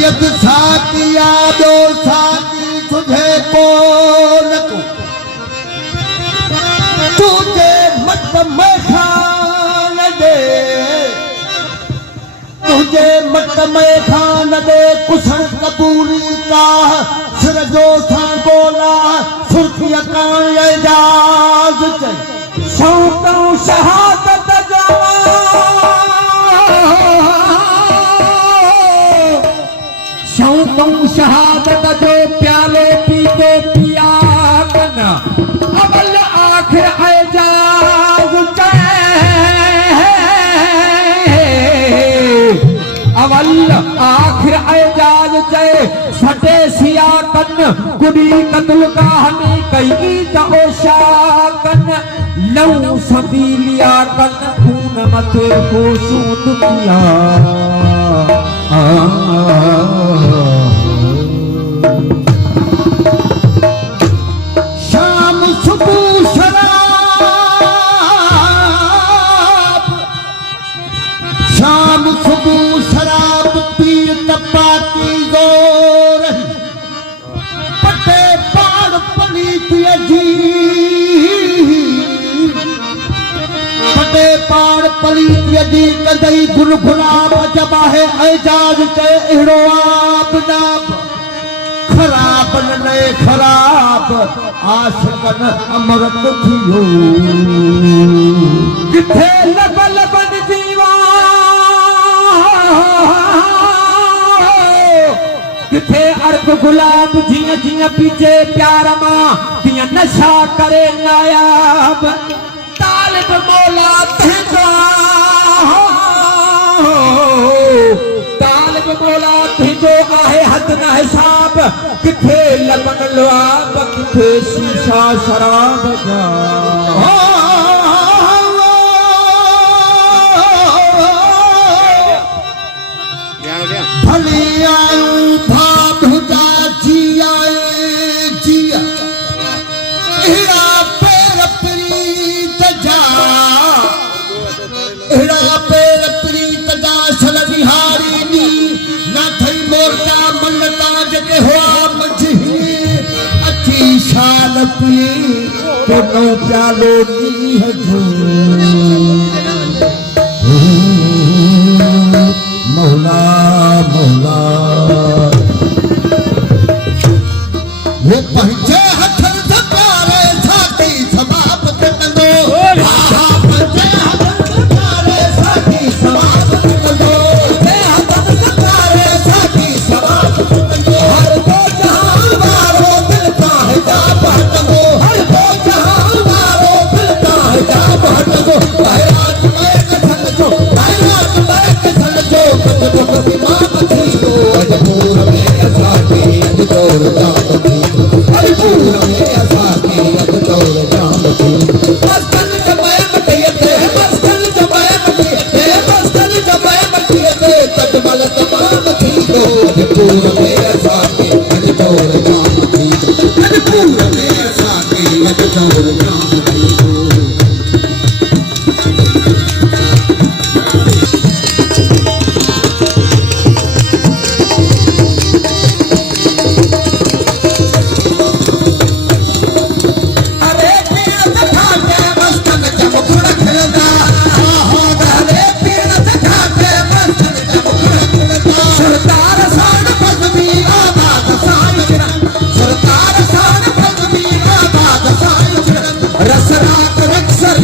सैयद साकी यादो साकी तुझे को न तुझे मत में खान दे तुझे मत में खान दे कुसर कबूरी का सिर जो था गोला सुर्खी कान एजाज शौक़ों शहादत शौक़ों शहादत जो प्याले पीते पिया कन अवल आखिर एजाज अवल आखिर एजाज चे सटे सिया कन कुड़ी कत्ल का हमी कई ओशा कन लऊ सदी लिया कन खून मथे को सूद किया शाम सुबह शराब शाम सुबह शराब पी तपाती गोर पटे पाड़ पलीत अजी पटे पाड़ पलीत अजी कदई गुल गुलाब जबा है एजाज के एड़ो आप नाब खराब न खराब आशिकन अमृत थियो किथे लब लबन जीवा किथे अर्क गुलाब जिया जिया पीछे प्यार मां जिया नशा करे नायाब तालिब मौला तुझा तालिब मौला तुझो आहे हद न हिसाब किथे लबन लुआब किथे शीशा शराब जा भली आयु भाभ जा जिया जिया एड़ा पैर प्रीत जा एड़ा पैर प्रीत जा सल बिहारी नी ना थई मोरता मनता जके हुआ मझी अच्छी शाल पी तो नो प्यालो नी हजो मौला मौला वो पंजे हथर धकारे साथी समाप्त कंदो पंजे हथर धकारे साथी समाप्त कंदो हथर धकारे साथी समाप्त कंदो हर को जहां मारो दिल का हिजाब हटो हर को जहां मारो दिल का हिजाब हटो कायनात में कथन जो कायनात में कथन जो कभी मां थी तो अजपूर में ऐसा के अजदौर जाम थी अजपूर में ऐसा के अजदौर जाम थी मस्तन जमाए मटियते मस्तन जमाए मटियते मस्तन जमाए मटियते तजमल तमाम थी तो अजपूर में ऐसा के अजदौर जाम थी अजपूर में ऐसा के अजदौर जाम थी रसरात रक्सर